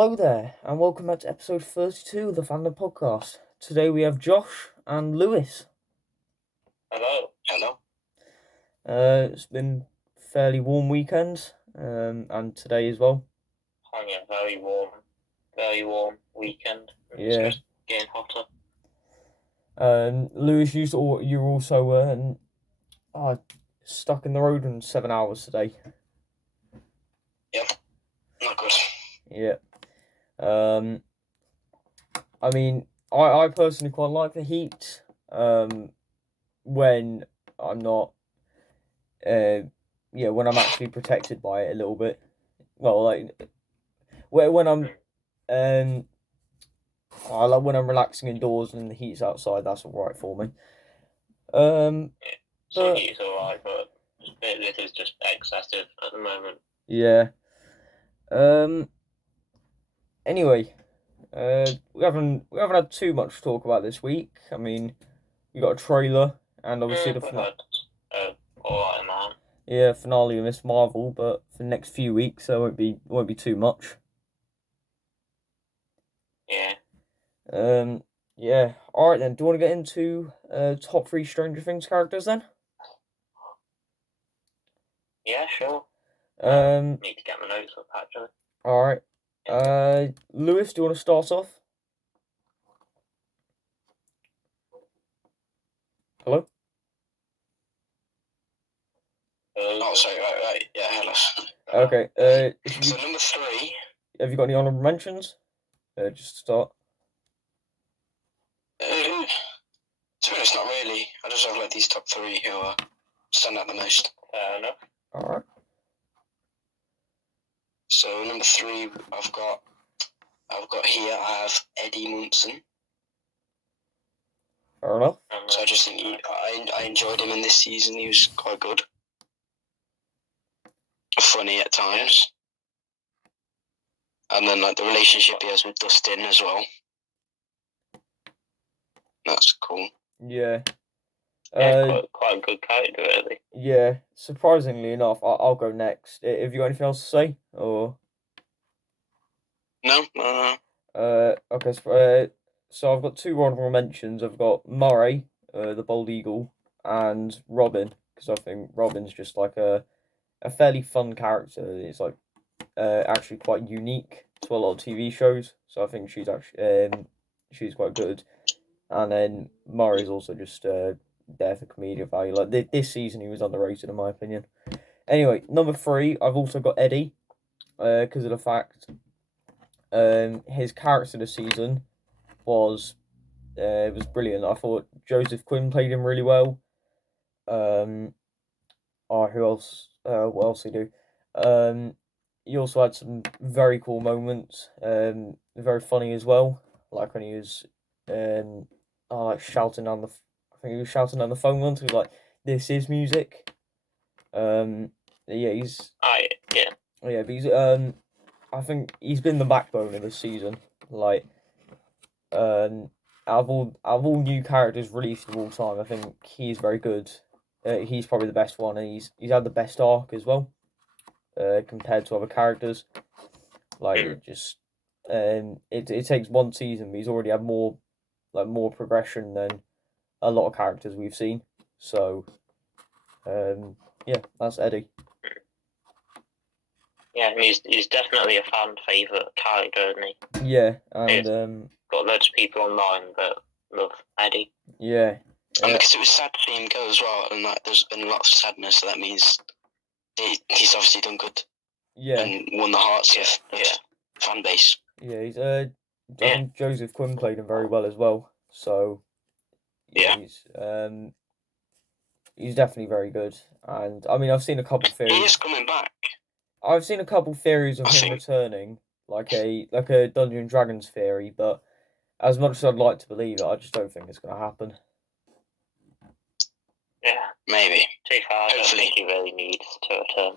Hello there, and welcome back to episode 32 of the Fandom Podcast. Today we have Josh and Lewis. Hello. Hello. It's been a fairly warm weekend, and today as well. Oh yeah, very warm weekend. Yeah. It's getting hotter. Lewis, you're also stuck in the road in 7 hours today. Yep, not good. Yeah. I mean, I personally quite like the heat. When I'm not, when I'm actually protected by it a little bit. Well, like when I'm, I like when I'm relaxing indoors and the heat's outside. That's all right for me. So heat's alright, but this is just excessive at the moment. Yeah. Anyway, we haven't had too much to talk about this week. I mean, we got a trailer and obviously the finale. Alright, man. Yeah, finale of Miss Marvel, but for the next few weeks there won't be too much. Yeah. Yeah. All right then. Do you want to get into top 3 Stranger Things characters then? Yeah, sure. Need to get my notes up actually. All right. Lewis, do you want to start off? Hello? Oh, sorry, right. Yeah, hello. Okay. So number 3. Have you got any honorable mentions? Just to start. To be honest, not really. I just have like these top 3 who stand out the most. Fair enough. All right. So number 3, I've got here. I have Eddie Munson. Fair enough. So I just think I enjoyed him in this season. He was quite good, funny at times, and then like the relationship he has with Dustin as well. That's cool. Yeah. Quite a good character, really. Yeah. Surprisingly enough, I'll go next. Have you got anything else to say, or? No. Okay. So I've got 2 honorable mentions. I've got Murray, the bald eagle, and Robin, because I think Robin's just like a fairly fun character. It's like actually quite unique to a lot of TV shows. So I think she's quite good. And then Murray's also just there for comedic value. Like this season, he was underrated in my opinion. Anyway, number 3, I've also got Eddie, because of the fact his character this season was brilliant. I thought Joseph Quinn played him really well. Who else? What else did he do? He also had some very cool moments. Very funny as well. Like when he was shouting on the. I think he was shouting on the phone once. He was like, "This is music." Yeah, he's. Yeah. Yeah, but he's. I think he's been the backbone of this season. Like, out of all new characters released of all time, I think he's very good. He's probably the best one, and he's had the best arc as well, compared to other characters. Like it takes one season, but he's already had more progression than a lot of characters we've seen. So, yeah, that's Eddie. Yeah, he's definitely a fan favourite character, isn't he? Yeah, and got loads of people online that love Eddie. Yeah. And because it was sad to see him go as well, and like there's been a lot of sadness, so that means he's obviously done good. Yeah. And won the hearts of fan base. Yeah, I think Joseph Quinn played him very well as well. So he's definitely very good. And I mean, I've seen a couple theories. He is coming back. I've seen a couple theories of him returning, like a Dungeons and Dragons theory, but as much as I'd like to believe it, I just don't think it's going to happen. Yeah, maybe. Too far. I don't think he really needs to return.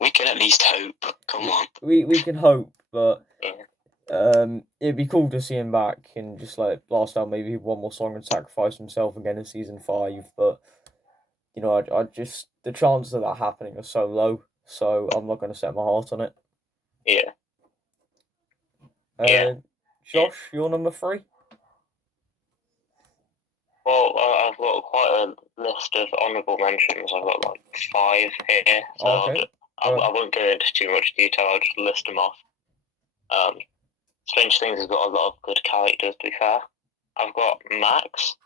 We can at least hope. Come on. We can hope, but it'd be cool to see him back and just like blast out maybe one more song and sacrifice himself again in season 5. But you know, I just the chances of that happening are so low, so I'm not going to set my heart on it. Yeah. Yeah. Josh, your number 3? Well, I've got quite a list of honourable mentions. I've got like 5 here, so Okay. I won't go into too much detail. I'll just list them off. Strange Things has got a lot of good characters, to be fair. I've got Max,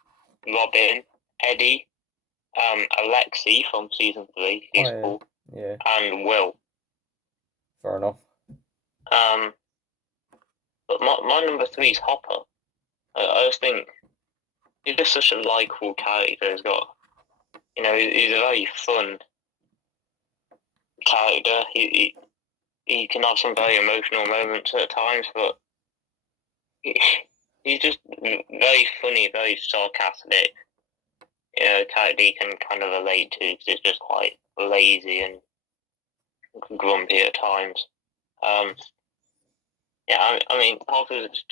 Robin, Eddie, Alexi from season 3. He's cool. Yeah. And Will. Fair enough. But my number 3 is Hopper. I just think he's just such a likeable character. He's got, he's a very fun character. He can have some very emotional moments at times, but he's just very funny, very sarcastic. Character you can kind of relate to because it's just quite lazy and grumpy at times. I mean, Hopper's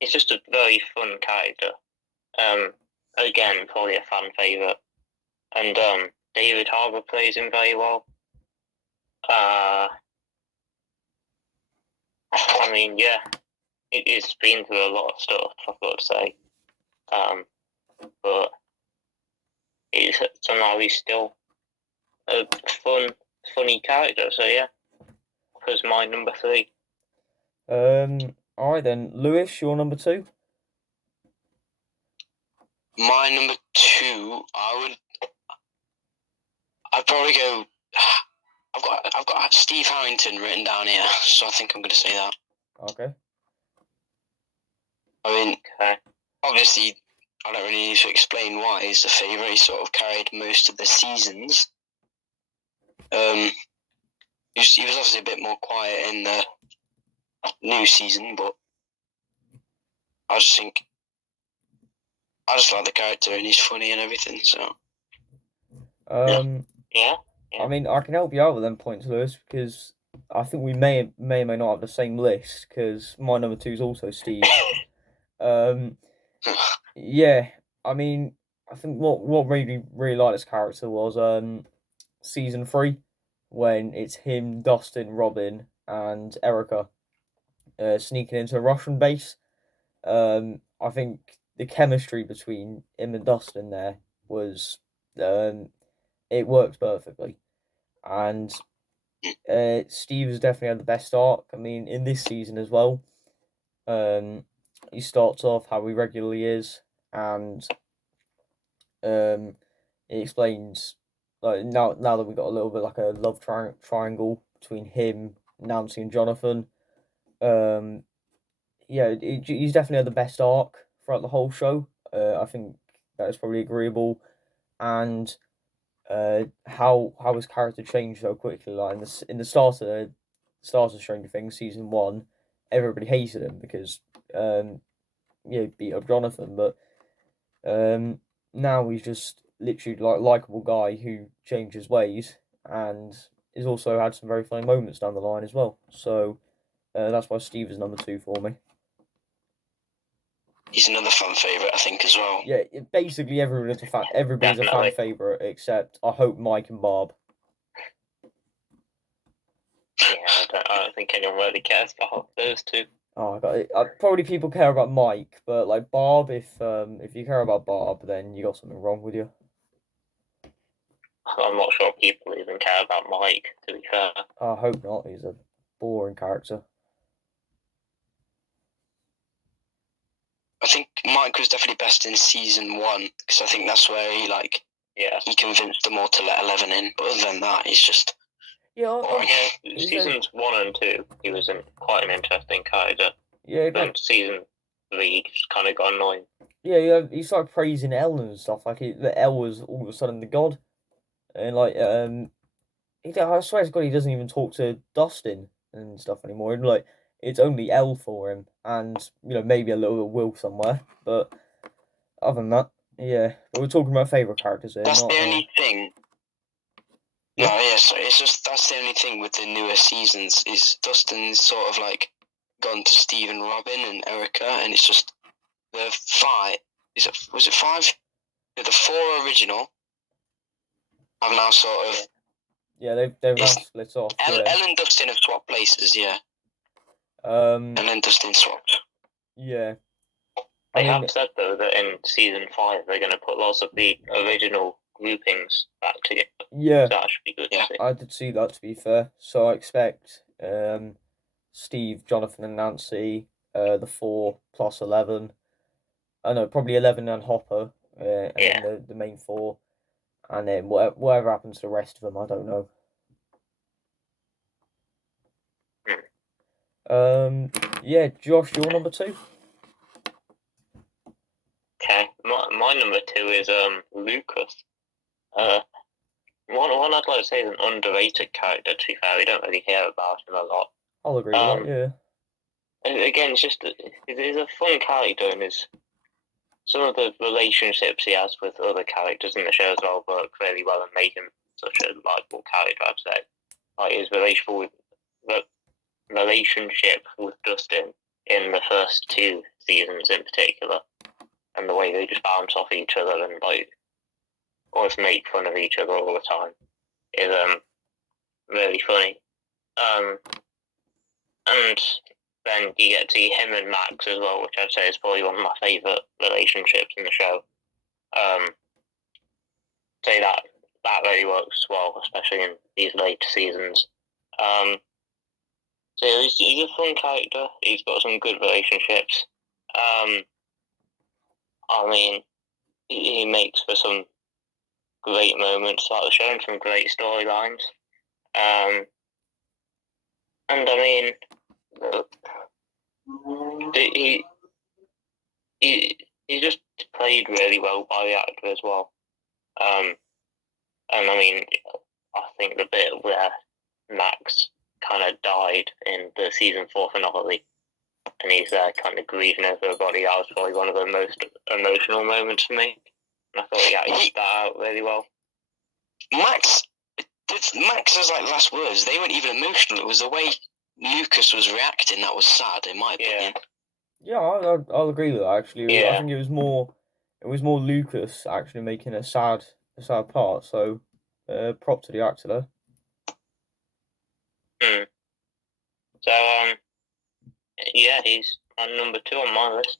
it's just a very fun character. Again, probably a fan favourite. And David Harbour plays him very well. I mean, yeah, it's been through a lot of stuff, I've got to say. But somehow he's still a funny character. So yeah, was my number 3. All right then, Lewis, your number 2. My number 2, I'd probably go. I've got Steve Harrington written down here, so I think I'm going to say that. Okay. I mean, obviously, I don't really need to explain why he's the favourite. He sort of carried most of the seasons. He was obviously a bit more quiet in the new season, but I just like the character and he's funny and everything. So. Yeah. I mean, I can help you out with them points, Lewis, because I think we may or may not have the same list, because my number 2 is also Steve. Yeah, I mean, I think what really liked this character was season 3, when it's him, Dustin, Robin, and Erica sneaking into a Russian base. I think the chemistry between him and Dustin there was it worked perfectly. And Steve has definitely had the best arc. I mean, in this season as well. He starts off how he regularly is, and he explains like now that we've got a little bit like a love triangle between him, Nancy, and Jonathan. Yeah, he's definitely had the best arc throughout the whole show. I think that is probably agreeable, and how his character changed so quickly. Like in the start of Stranger Things season 1, everybody hated him because beat up Jonathan, but now he's just literally like likable guy who changed his ways and has also had some very funny moments down the line as well. So that's why Steve is number 2 for me. He's another fan favourite, I think, as well. Yeah, basically everybody's a fan favourite except I hope Mike and Barb. Yeah, I don't think anyone really cares about those 2. Oh, probably people care about Mike, but like Barb, if you care about Barb, then you got something wrong with you. I'm not sure people even care about Mike, to be fair. I hope not. He's a boring character. I think Mike was definitely best in season 1 because I think that's where he convinced them all to let Eleven in. But other than that, he's just seasons 1 and 2, he was quite an interesting character. Yeah, but season 3 he just kind of got annoying. Yeah, he started praising Elle and stuff like that. Elle was all of a sudden the god, and like I swear to God, he doesn't even talk to Dustin and stuff anymore. And like it's only Elle for him, and maybe a little bit of Will somewhere. But other than that, yeah. But we're talking about favourite characters here. That's the only thing. Yeah. No, yeah. So it's just that's the only thing with the newer seasons is Dustin's sort of like gone to Steve and Robin and Erica, and it's just the 5. Was it 5? The 4 original. I've now sort of. Yeah, they've now split off. Elle and Dustin have swapped places. Yeah. And then Dustin swapped. Yeah. They have said, though, that in season 5 they're going to put lots of the original groupings back together. Yeah. So that should be good to see. I did see that, to be fair. So I expect Steve, Jonathan, and Nancy, the 4 plus 11. I know, probably 11 and Hopper, and then the main 4. And then whatever happens to the rest of them, I don't know. Yeah, Josh, your number 2? Okay, my number 2 is Lucas. One I'd like to say is an underrated character, to be fair. We don't really hear about him a lot. I'll agree with that, yeah. And again, it's just he's a fun character, and some of the relationships he has with other characters in the show as well work really well and make him such a likable character, I'd say. Like his relationship with Dustin in the first 2 seasons in particular, and the way they just bounce off each other and like always make fun of each other all the time is really funny. And then you get to see him and Max as well, which I'd say is probably one of my favourite relationships in the show. Say that really works well, especially in these later seasons. So he's a fun character. He's got some good relationships. I mean, he makes for some great moments throughout the show and some great storylines. And I mean, he just played really well by the actor as well. And I mean, I think the bit where Max kind of died in the season 4 finale, and he's there kind of grieving over her body, that was probably one of the most emotional moments for me. And I thought he acted that out really well. Max's like last words, they weren't even emotional. It was the way Lucas was reacting that was sad, in my opinion. Yeah, I'll agree with that. Actually, Yeah. I think it was more Lucas actually making a sad part. So, prop to the actor there. So yeah, he's on number 2 on my list.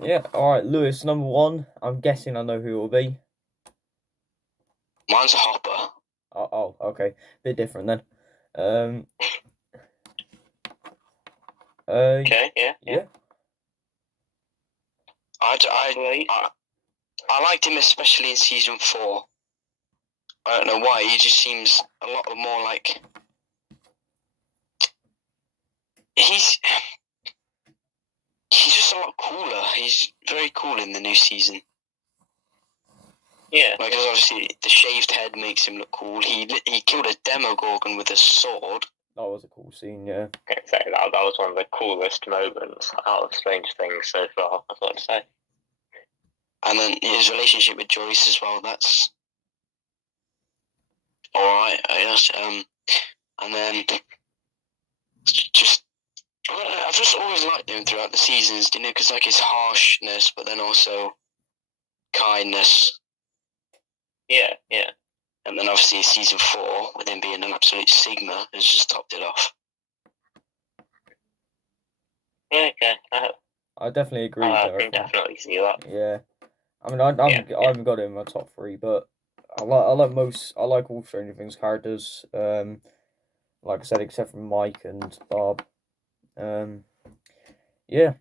Yeah, all right, Lewis, number 1. I'm guessing I know who it will be. Mine's Hopper. Oh, okay, bit different then. Okay, yeah. I liked him especially in season 4. I don't know why. He just seems a lot more like he's just a lot cooler. He's very cool in the new season. Yeah. Like, obviously, the shaved head makes him look cool. He killed a Demogorgon with a sword. That was a cool scene, yeah. I'd say that was one of the coolest moments out of Stranger Things so far, I'd like to say. And then his relationship with Joyce as well, that's alright, I guess. And then I've just always liked him throughout the seasons, you know, because like his harshness, but then also kindness. Yeah. And then obviously season 4, with him being an absolute Sigma, has just topped it off. Yeah, okay. I definitely agree with I that. can definitely see that. Yeah. I mean, I haven't got him in my top 3, but I like all Stranger Things characters. Like I said, except for Mike and Bob. Yeah.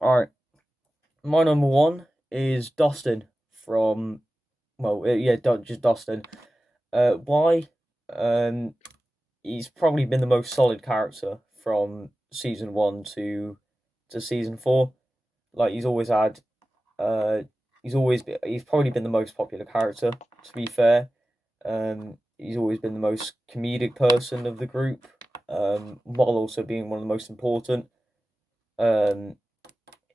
All right. My number 1 is Dustin from. Well, just Dustin. Why? He's probably been the most solid character from season 1 to season 4. Like he's always had. He's probably been the most popular character, to be fair. He's always been the most comedic person of the group, while also being one of the most important.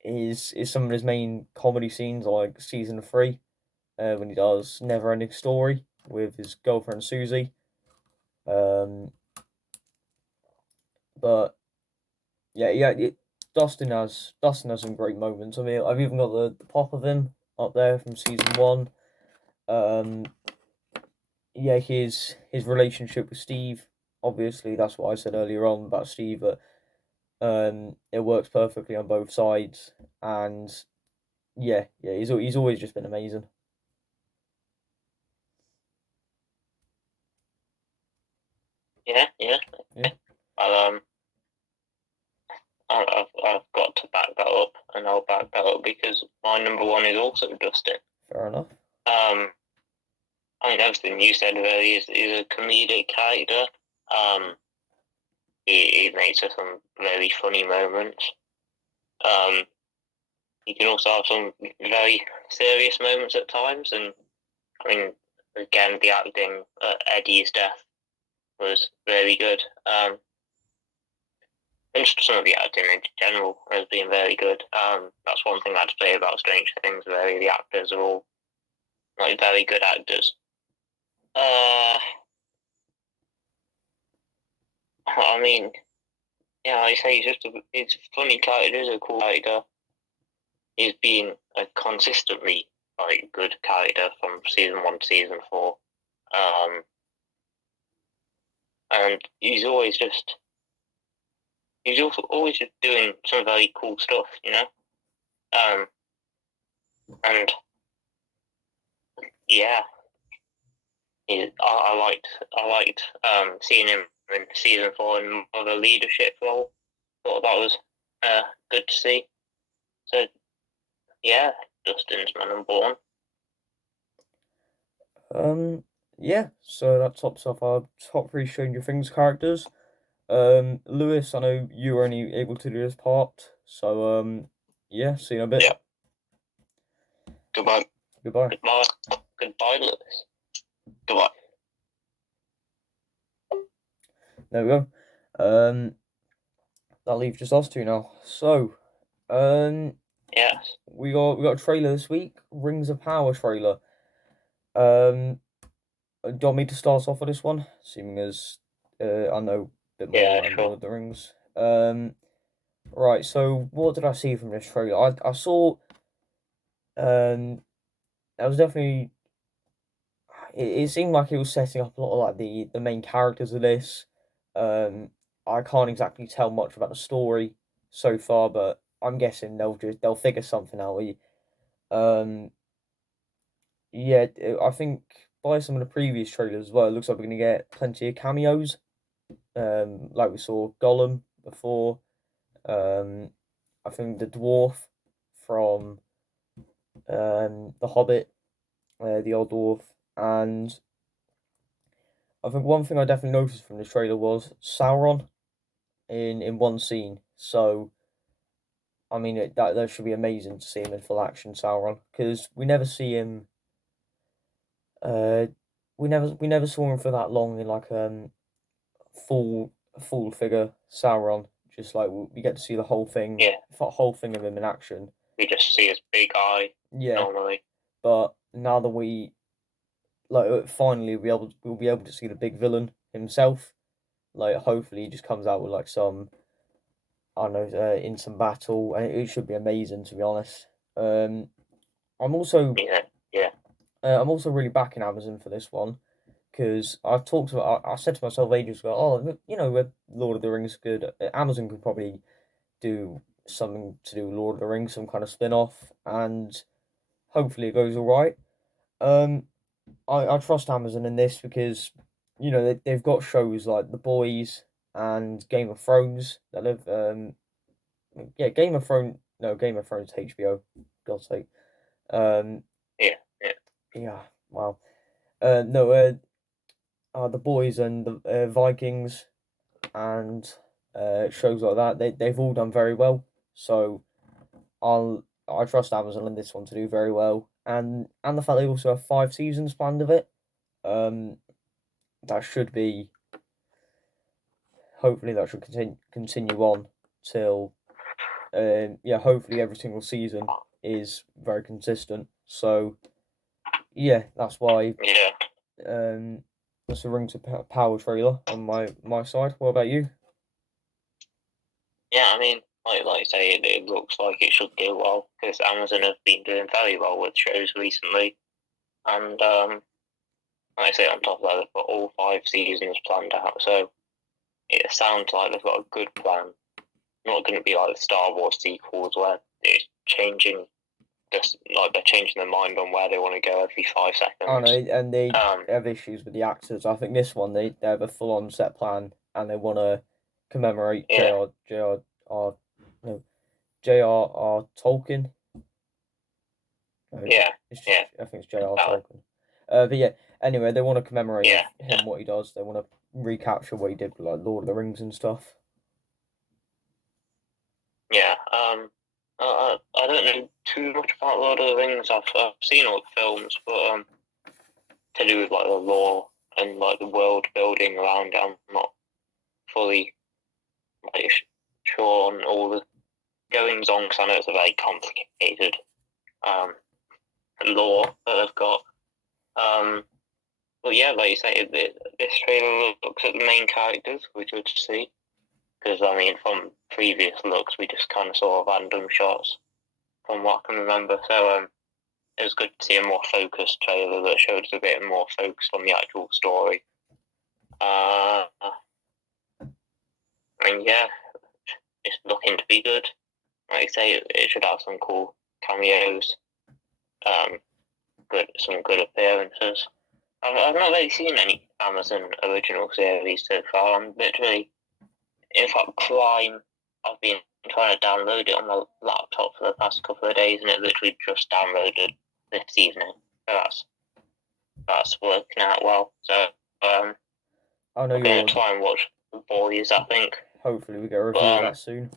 Is some of his main comedy scenes, like season 3, when he does Never Ending Story with his girlfriend Susie. But Dustin has some great moments. I mean, I've even got the pop of him up there from season 1. His relationship with Steve. Obviously, that's what I said earlier on about Steve. But It works perfectly on both sides, and yeah, he's always just been amazing. Yeah. Yeah. Well, I've got to back that up, and I'll back that up because my number one is also Dustin. Fair enough. I think everything you said really is a comedic character. He makes for some very funny moments. He can also have some very serious moments at times, and I mean, again, the acting at Eddie's death was very good. And just some of the acting in general has been very good. That's one thing I'd say about Stranger Things. Really, the actors are all like very good actors. I mean, yeah, I say he's a funny character, he's a cool character. He's been a consistently like good character from season 1 to season 4. And he's always just doing some very cool stuff, you know. And yeah, I liked seeing him in season 4 in more of a leadership role. Thought that was good to see. So yeah, Dustin's my number one. Yeah, so that tops off our top 3 Stranger Things characters. Lewis, I know you were only able to do this part, so yeah, see you in a bit. Yeah. Goodbye. Goodbye. Goodbye, Lewis. Goodbye. There we go. That leaves just us two now. So, yes, we got a trailer this week, Rings of Power trailer. Do you want me to start off with this one, assuming as I know a bit more about Lord of the Rings. Right. So, what did I see from this trailer? I saw. That was definitely. It seemed like it was setting up a lot of like the main characters of this. I can't exactly tell much about the story so far, but I'm guessing they'll figure something out. Yeah, I think by some of the previous trailers as well, it looks like we're gonna get plenty of cameos. Like we saw Gollum before. I think the dwarf from The Hobbit, the old dwarf, and I think one thing I definitely noticed from the trailer was Sauron in one scene. So I mean that should be amazing to see him in full action, Sauron, because we never see him. We never saw him for that long in like full figure Sauron. Just like we get to see the whole thing. Yeah. The whole thing of him in action. We just see his big eye. Yeah. Normally. But now that we finally we'll be able to see the big villain himself. Like hopefully he just comes out with like some, I don't know, in some battle, and it should be amazing to be honest. I'm also I'm also really backing Amazon for this one because I said to myself ages ago, oh, you know, Lord of the Rings is good. Amazon could probably do something to do with Lord of the Rings, some kind of spin off, and hopefully it goes all right. I trust Amazon in this because, you know, they've got shows like The Boys and Game of Thrones that have Game of Thrones HBO, God's sake. Yeah, wow. No, The Boys and the Vikings and shows like that, they've all done very well. So I trust Amazon in this one to do very well. And the fact they also have 5 seasons planned of it. That should be, hopefully that should continue on till hopefully every single season is very consistent. So yeah, that's why that's the Rings of Power trailer on my side. What about you? Yeah, I mean, like I say, it looks like it should do well because Amazon have been doing very well with shows recently, and like I say, on top of that, they've got all 5 seasons planned out, so it sounds like they've got a good plan. not going to be like the Star Wars sequels where it's changing. Just like they're changing their mind on where they want to go every 5 seconds. I know, and they have issues with the actors. I think this one they have a full on set plan and they want to commemorate J.R.R. Tolkien. Yeah. I think it's J.R. Tolkien. But yeah, anyway, they want to commemorate him, what he does. They want to recapture what he did with like Lord of the Rings and stuff. Yeah. I don't know too much about Lord of the Rings. I've seen all the films, but to do with like the lore and like the world building around it, I'm not fully like sure on all the goings on, because I know it's a very complicated lore that they've got. But yeah, like you say, this trailer looks at the main characters, which is good to see. Because, I mean, from previous looks, we just kind of saw random shots from what I can remember. So it was good to see a more focused trailer that showed us a bit more focus on the actual story. And yeah, it's looking to be good. Like I say, it should have some cool cameos, some good appearances. I've not really seen any Amazon original series so far. I'm literally, in fact, Prime, I've been trying to download it on my laptop for the past couple of days, and it literally just downloaded this evening. So that's working out well. So I know I'm going to try and watch The Boys, I think. Hopefully we get a review of that soon.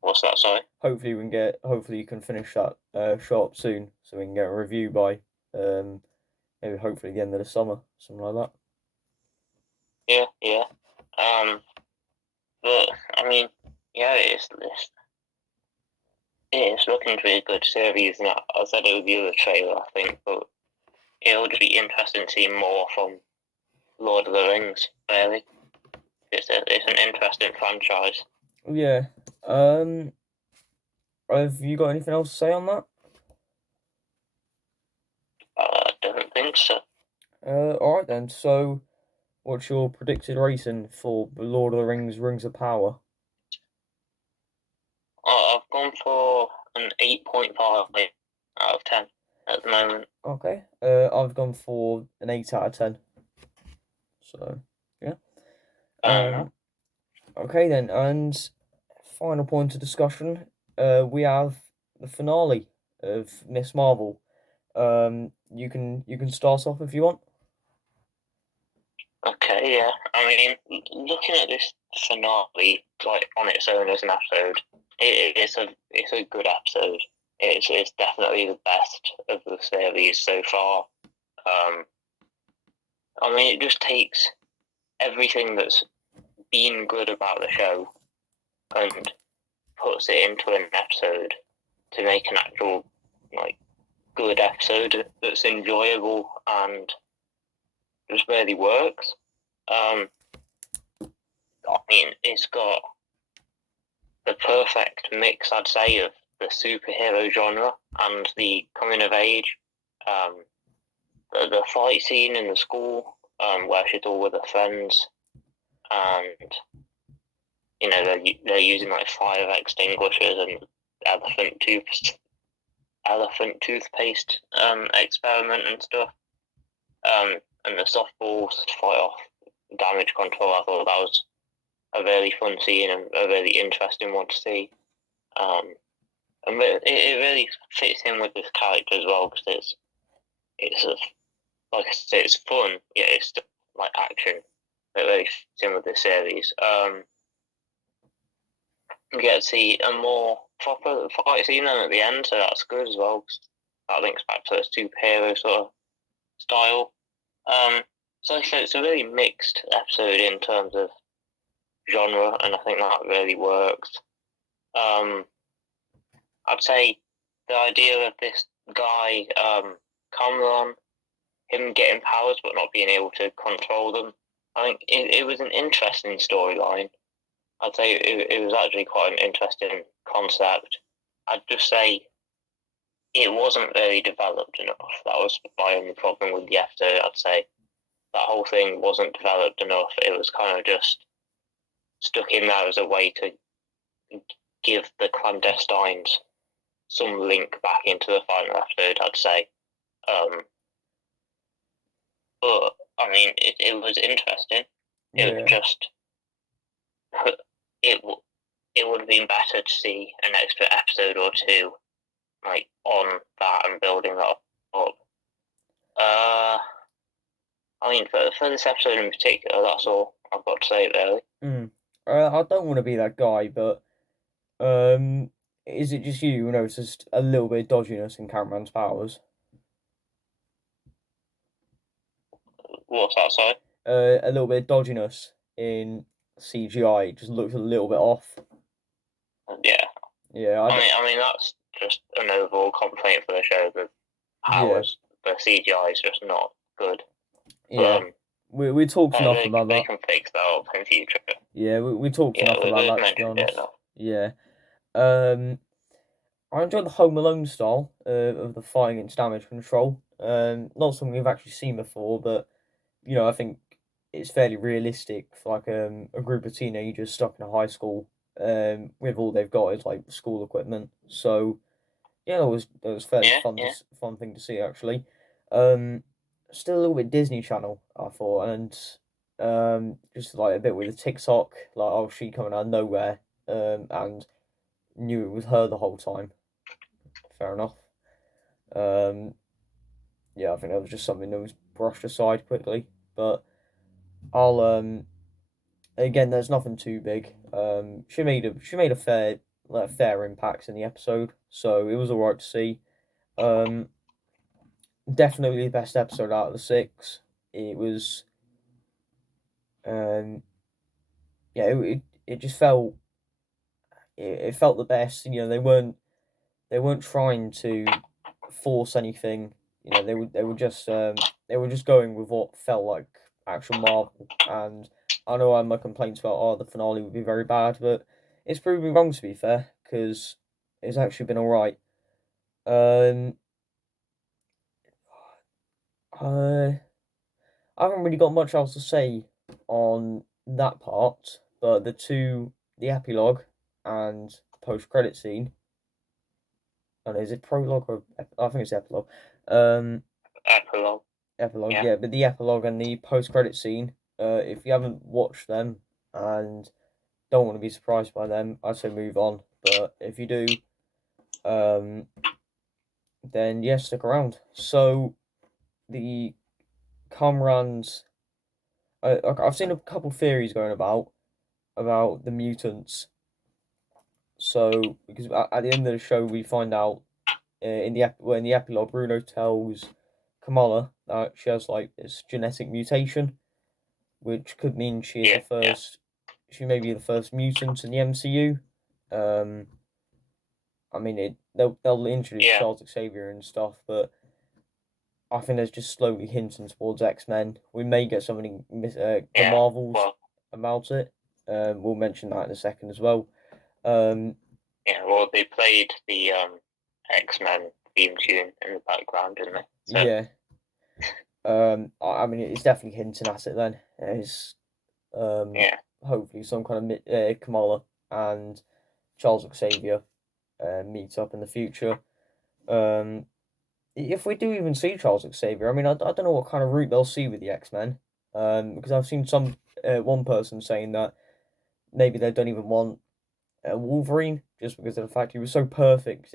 What's that, sorry? Hopefully you can finish that shop soon, so we can get a review by maybe hopefully the end of the summer, something like that. Yeah. But I mean, yeah, it's looking to be a good series. And I said it would be the trailer, I think, but it would be interesting to see more from Lord of the Rings. Really, it's an interesting franchise. Yeah. Have you got anything else to say on that? I don't think so. All right then. So, what's your predicted rating for Lord of the Rings: Rings of Power? I've gone for an 8.5 out of 10 at the moment. Okay. I've gone for an 8 out of 10. So, yeah. Okay then, and final point of discussion. We have the finale of Miss Marvel. You can start off if you want. Okay, yeah. I mean, looking at this finale, like on its own as an episode, it's a good episode. It's definitely the best of the series so far. I mean, it just takes everything that's been good about the show and puts it into an episode to make an actual like good episode that's enjoyable and just really works. I mean, it's got the perfect mix, I'd say, of the superhero genre and the coming of age. The fight scene in the school, where she's all with her friends, and you know they're using like fire extinguishers and elephant toothpaste experiment and stuff. And the softballs to fight off damage control. I thought that was a very fun scene and a really interesting one to see. And it really fits in with this character as well, because like I said, it's fun. Yeah, it's still like action. It really fits in with the series. You get to see a more proper fight scene at the end, so that's good as well. Cause that links back to the superhero sort of style. So like I said, it's a really mixed episode in terms of genre, and I think that really works. I'd say the idea of this guy, Cameron, him getting powers but not being able to control them, I think it was an interesting storyline. I'd say it was actually quite an interesting concept. I'd just say it wasn't very developed enough. That was my only problem with the episode, I'd say. That whole thing wasn't developed enough. It was kind of just stuck in there as a way to give the clandestines some link back into the final episode, I'd say. But I mean, it was interesting. It was just it would have been better to see an extra episode or two, like on that and building that up. I mean, for this episode in particular, that's all I've got to say, really. I don't want to be that guy, but is it just you who noticed a little bit of dodginess in Cameron's powers? What's that, sorry? A little bit of dodginess in CGI. It just looks a little bit off. Yeah. Yeah. I mean, that's just an overall complaint for the show. The powers, the CGI is just not good. Yeah. We talked enough about that. They can fix that up in future. Yeah, we talked enough about that, to be honest. Yeah. I enjoyed the Home Alone style of the fighting against damage control. Not something we've actually seen before, but I think it's fairly realistic for like a group of teenagers stuck in a high school with all they've got is like school equipment. So yeah, that was fairly fun thing to see actually. Still a little bit Disney Channel, I thought, and just like a bit with the TikTok, like oh she coming out of nowhere, and knew it was her the whole time. Fair enough. Yeah, I think that was just something that was brushed aside quickly, but I'll again, there's nothing too big. She made a fair impact in the episode, so it was alright to see. Definitely the best episode out of the 6. It was, yeah, it just felt, it felt the best. They weren't trying to force anything. They were just going with what felt like actual Marvel. And I know I had my complaints about the finale would be very bad, but it's proved me wrong, to be fair, because it's actually been alright. I haven't really got much else to say on that part, but the epilogue and post-credit scene. And is it prologue or I think it's epilogue? Epilogue. Epilogue, yeah. But the epilogue and the post-credit scene. If you haven't watched them and don't want to be surprised by them, I'd say move on. But if you do, then yeah, stick around. So the Kamran's. I've seen a couple theories going about the mutants. So because at the end of the show we find out in the epilogue, Bruno tells Kamala that she has like this genetic mutation, which could mean she is the first. She may be the first mutant in the MCU. I mean, they'll introduce Charles Xavier and stuff, but I think there's just slowly hinting towards X-Men. We may get something the Marvels about it. We'll mention that in a second as well. Well, they played the X-Men theme tune in the background, didn't they? So. Yeah. I mean, it's definitely hinting at it then. It's hopefully some kind of Kamala and Charles Xavier meet up in the future. If we do even see Charles Xavier, I mean, I don't know what kind of route they'll see with the X-Men. Because I've seen one person saying that maybe they don't even want Wolverine just because of the fact he was so perfect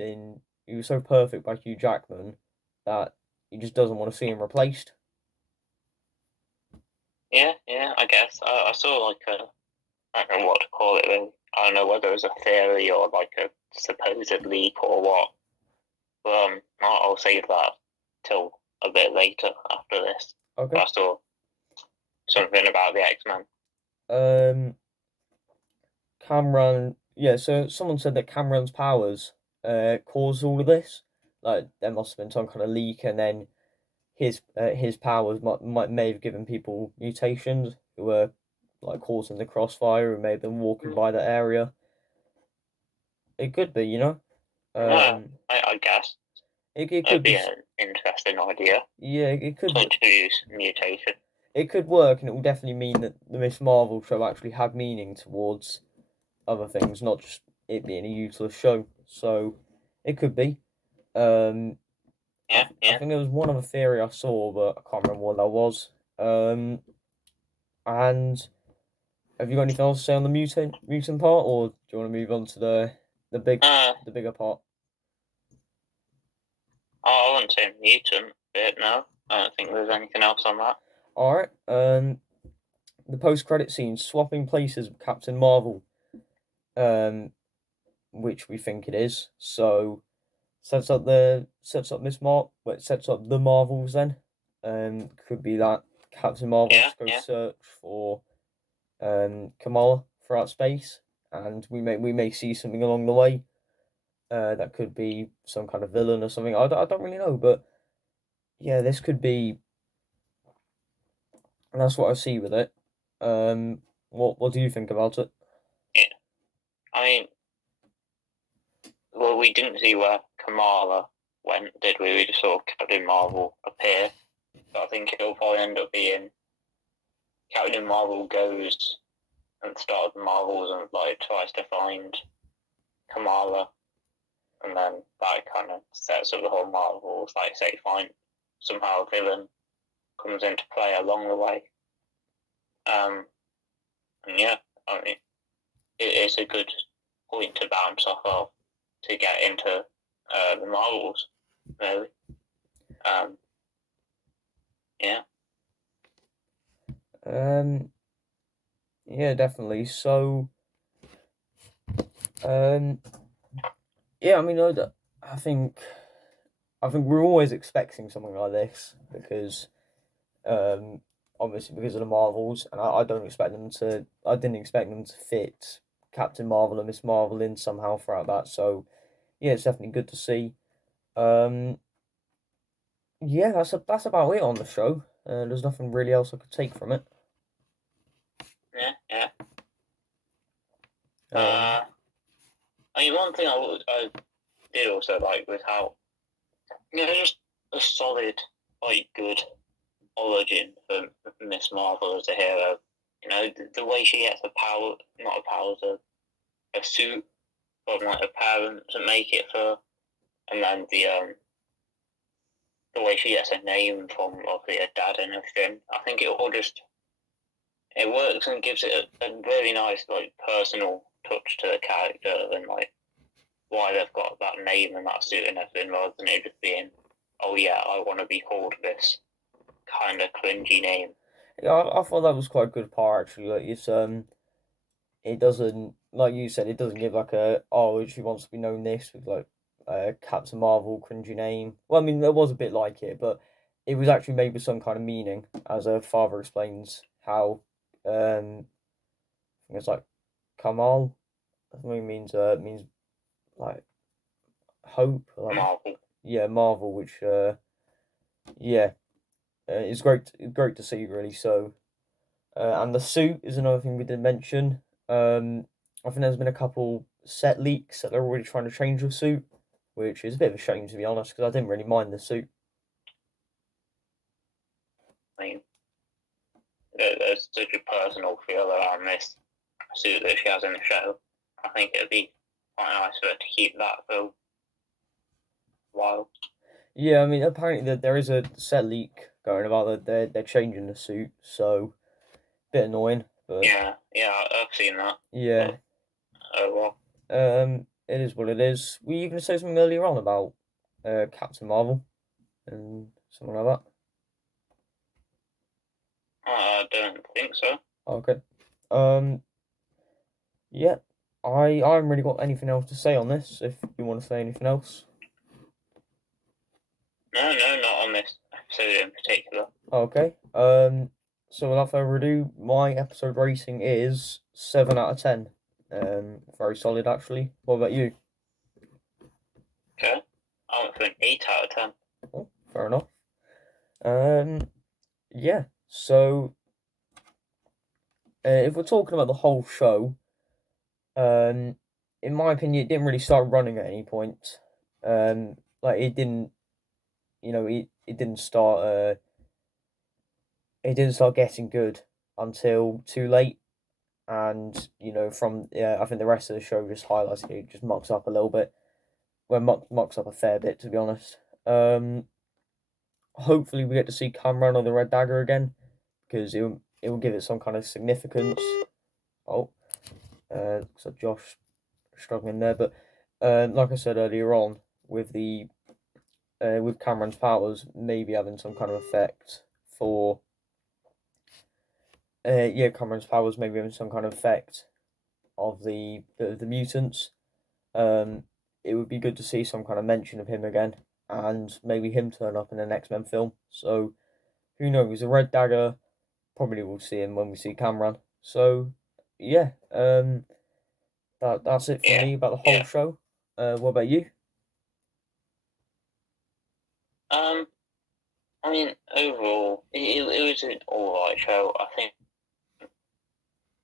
by Hugh Jackman that he just doesn't want to see him replaced. Yeah, I guess. I saw like I don't know what to call it really. I don't know whether it was a theory or like a supposed leak or what. But I'll save that till a bit later after this. Okay. I saw something about the X-Men. Cameron, so someone said that Cameron's powers caused all of this. Like there must have been some kind of leak, and then his powers may have given people mutations who were like caught in the crossfire and may have been walking by that area. It could be, I guess. It could be an interesting idea. Yeah, it could to introduce mutation. it could work, and it will definitely mean that the Miss Marvel show actually had meaning towards other things, not just it being a useless show. So it could be. I think there was one other theory I saw, but I can't remember what that was. And have you got anything else to say on the mutant part, or do you want to move on to the bigger part? I wouldn't say mutant bit. No, I don't think there's anything else on that. All right. The post-credit scene swapping places with Captain Marvel, which we think it is. So sets up Miss Marvel. It sets up the Marvels then. Could be that Captain Marvel has to go search for Kamala throughout space, and we may see something along the way. That could be some kind of villain or something. I don't really know, but yeah, this could be. And that's what I see with it. What do you think about it? Yeah, I mean, well, we didn't see where Kamala went, did we? We just saw Captain Marvel appear. So I think it'll probably end up being Captain Marvel goes and starts the Marvels and like tries to find Kamala, and then that kind of sets up the whole Marvels. Like, say, find somehow a villain comes into play along the way. And yeah, I mean, it's a good point to bounce off of to get into the Marvels, really. Yeah. Yeah, definitely. So, yeah, I mean, I think we're always expecting something like this because, obviously because of the Marvels, and I don't expect them to. I didn't expect them to fit Captain Marvel and Miss Marvel in somehow throughout that. So, yeah, it's definitely good to see. Yeah, that's about it on the show. There's nothing really else I could take from it. Yeah. I mean, one thing I did also like was how, just a solid, like, good origin for Miss Marvel as a hero. The way she gets not a power, a suit from like her parents and make it for, and then the way she gets a name from obviously her dad and everything. I think it works and gives it a very nice like personal touch to the character and like why they've got that name and that suit and everything, rather than it just being, oh yeah, I want to be called this kind of cringy name. Yeah, I thought that was quite a good part actually. Like it's it doesn't, like you said, it doesn't give like she wants to be known this with like Captain Marvel cringy name. Well, I mean there was a bit like it, but it was actually made with some kind of meaning, as her father explains how I think it's like Kamal. I think it means like hope. Like, Marvel. Yeah, Marvel, which yeah, it's great to see really. So, and the suit is another thing we did mention. I think there's been a couple set leaks that they're already trying to change the suit, which is a bit of a shame to be honest, because I didn't really mind the suit. I mean, there's such a personal feel around this suit that she has in the show. I think it'd be quite nice for her to keep that for a while. Yeah, I mean, apparently there is a set leak going about that they're changing the suit, so bit annoying. But yeah, I've seen that. Yeah. Oh well. It is what it is. Were you going to say something earlier on about Captain Marvel and something like that? I don't think so. Okay. Yeah. I haven't really got anything else to say on this. If you want to say anything else. No, not on this episode in particular. Okay. So without further ado, my episode rating is 7 out of 10. Very solid actually. What about you? Okay. I went for an 8 out of 10. Oh, fair enough. Yeah. So, if we're talking about the whole show, in my opinion, it didn't really start running at any point. Like it didn't, it didn't start. it didn't start getting good until too late. And from I think the rest of the show just highlights it, just mucks up a little bit. Well, mucks up a fair bit, to be honest. Hopefully we get to see Cameron or the Red Dagger again, because it will give it some kind of significance. Oh, so Josh struggling there, but like I said earlier on, with the with Cameron's powers maybe having some kind of effect for Cameron's powers maybe having some kind of effect of the mutants. It would be good to see some kind of mention of him again, and maybe him turn up in the next Men film. So who knows? The Red Dagger, probably will see him when we see Cameron. So yeah, that's it for me about the whole show. What about you? I mean, overall, it was an alright show. I think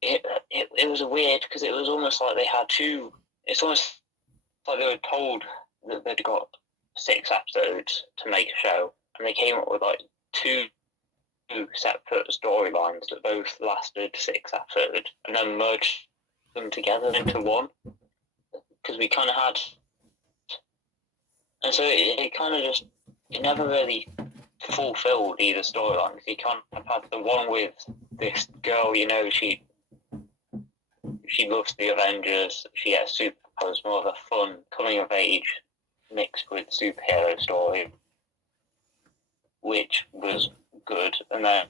it was weird because it was almost like they had two. It's almost like they were told that they'd got 6 episodes to make a show, and they came up with like two separate storylines that both lasted 6 episodes, and then merged them together into one. Because we kind of had, and so it kind of just it never really fulfilled either storyline. Because you kind of had the one with this girl, she loves the Avengers. She gets superpowers, more of a fun coming of age mixed with superhero story, which was good. And then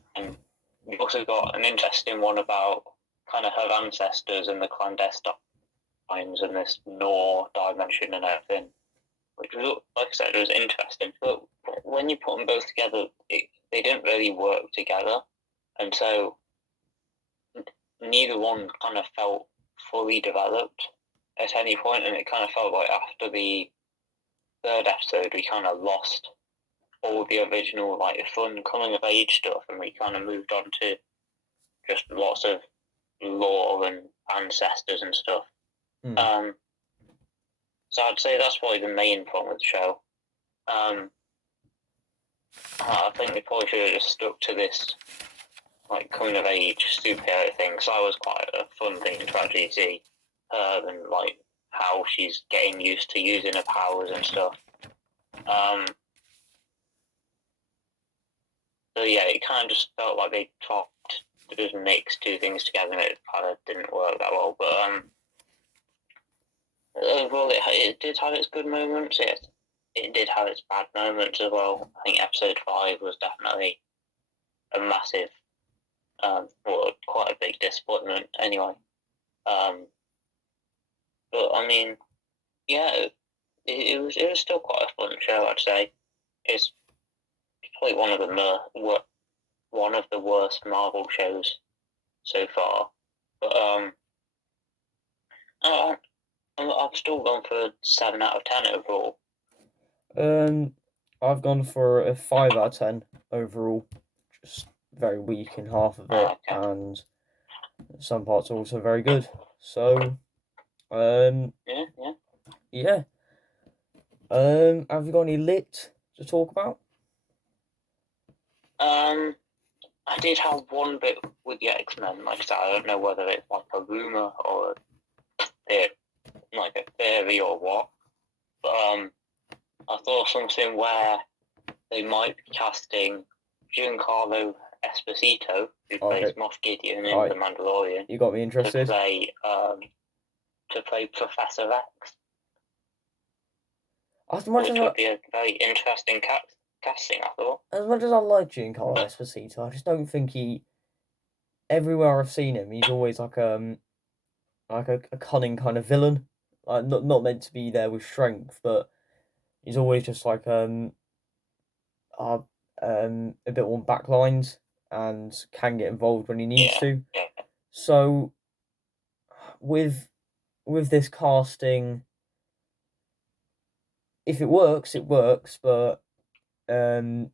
we also got an interesting one about kind of her ancestors and the clandestines and this Nor dimension and everything, which was, like I said, it was interesting. But when you put them both together, they didn't really work together, and so neither one kind of felt fully developed at any point, and it kind of felt like after the 3rd episode we kind of lost all the original like fun coming of age stuff, and we kind of moved on to just lots of lore and ancestors and stuff. So I'd say that's probably the main problem with the show. I think they probably should have just stuck to this like coming of age superhero thing, because that was quite a fun thing to actually see her and like how she's getting used to using her powers and stuff. So yeah, it kind of just felt like they tried to just mix 2 things together, and it kind of didn't work that well. But overall, it did have its good moments. It did have its bad moments as well. I think episode 5 was definitely a massive, quite a big disappointment anyway. But I mean, yeah, it was still quite a fun show, I'd say. It's probably one of the worst Marvel shows so far. But I've still gone for 7 out of 10 overall. I've gone for a 5 out of 10 overall. Just very weak in half of it, and some parts are also very good. So, yeah. Have you got any lit to talk about? I did have one bit with the X-Men. Like I said, I don't know whether it's like a rumor or like a theory or what. But I thought something where they might be casting Giancarlo Esposito, who plays Moff Gideon in The Mandalorian. You got me interested. To play Professor X. Which would be a very interesting casting, I thought. As much as I like Giancarlo Esposito, I just don't think everywhere I've seen him, he's always like a cunning kind of villain. Like not meant to be there with strength, but he's always just like a bit on backlines and can get involved when he needs to. Yeah. So with this casting, if it works, it works, but for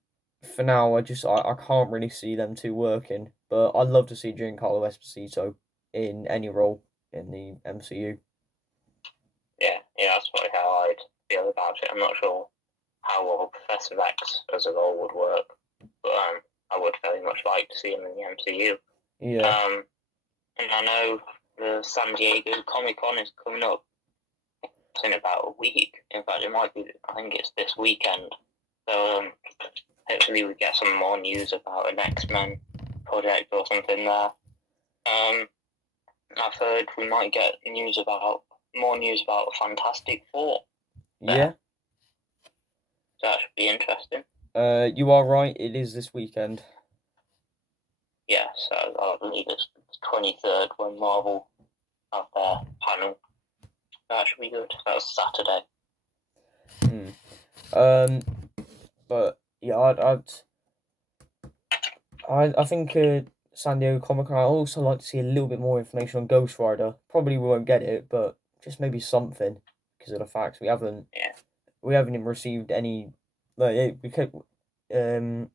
now I can't really see them two working. But I'd love to see Giancarlo Esposito in any role in the MCU. Yeah, that's probably how I'd feel about it. I'm not sure how well Professor X as a role would work, but I would very much like to see him in the MCU. Yeah. And I know the San Diego Comic-Con is coming up in about a week. In fact, it might be, I think it's this weekend. So hopefully we get some more news about an X-Men project or something there. I've heard we might get more news about Fantastic Four. Yeah. So that should be interesting. You are right. It is this weekend. Yeah, so I believe it's the 23rd when Marvel have their panel. That should be good. That's Saturday. But yeah, I think San Diego Comic Con. I also like to see a little bit more information on Ghost Rider. Probably we won't get it, but just maybe something because of the fact we haven't even received any. Like we could, I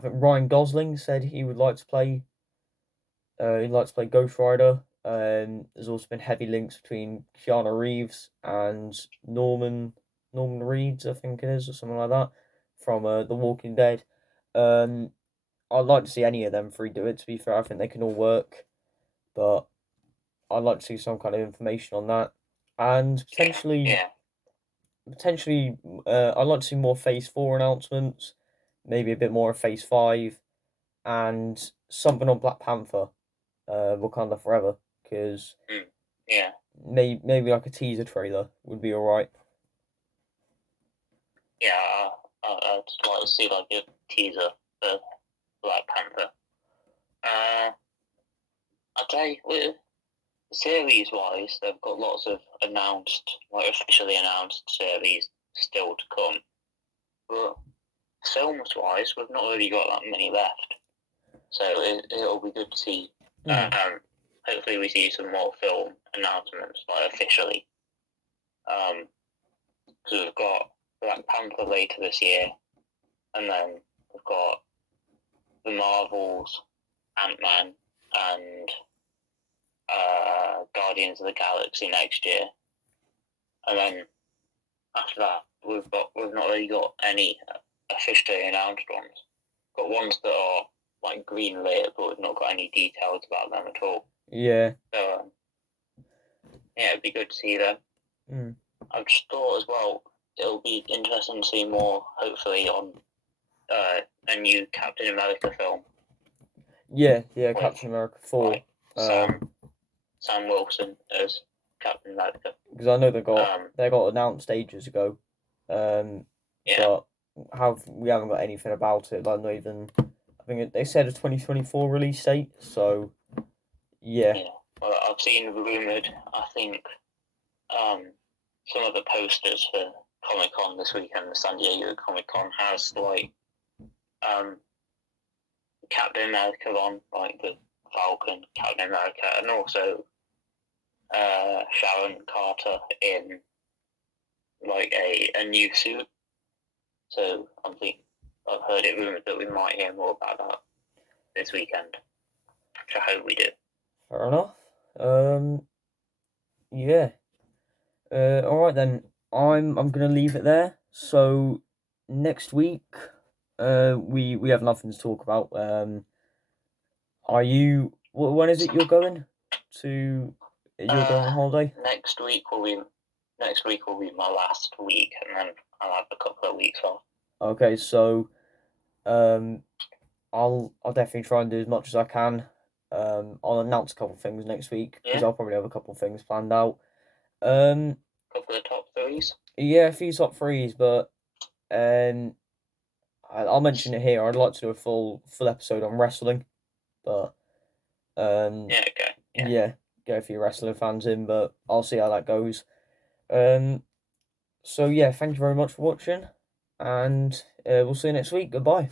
think Ryan Gosling said he would like to play. He'd like to play Ghost Rider. There's also been heavy links between Keanu Reeves and Norman Reedus, I think it is, or something like that, from The Walking Dead. I'd like to see any of them three do it. To be fair, I think they can all work, but I'd like to see some kind of information on that, and potentially, I'd like to see more Phase 4 announcements, maybe a bit more of Phase 5, and something on Black Panther, Wakanda Forever, because maybe like a teaser trailer would be alright. Yeah, I'd like to see like a teaser for Black Panther. I'd say with series-wise, they've got lots of officially announced series still to come. But films-wise, we've not really got that many left. So it'll be good to see. Hopefully we see some more film announcements, like officially. Because we've got Black Panther later this year, and then we've got the Marvels, Ant-Man, and Guardians of the Galaxy next year. And then after that, we've not really got any officially announced ones. Got ones that are like green-lit, but we've not got any details about them at all. Yeah. So it'd be good to see them. I've just thought as well, it'll be interesting to see more, hopefully, on a new Captain America film. Yeah, Captain America 4. Sam Wilson as Captain America. Because I know they got announced ages ago. But we haven't got anything about it. Like not even. I think they said a 2024 release date. So yeah. Well, I've seen rumored. I think some of the posters for Comic-Con this weekend, the San Diego Comic-Con, has like Captain America on, like the Falcon, Captain America, and also Sharon Carter in like a new suit. So I've heard it rumored that we might hear more about that this weekend, which I hope we do. Fair enough. Yeah. All right then. I'm gonna leave it there. So next week, we have nothing to talk about. Are you? When is it you're going to? You're going on holiday? Next week will be my last week, and then I'll have a couple of weeks off. Okay, so I'll definitely try and do as much as I can. I'll announce a couple of things next week because I'll probably have a couple of things planned out. Couple of top threes. Yeah, a few top threes, but I'll mention it here. I'd like to do a full episode on wrestling, but get a few wrestling fans in, but I'll see how that goes. So yeah, thank you very much for watching, and we'll see you next week. Goodbye.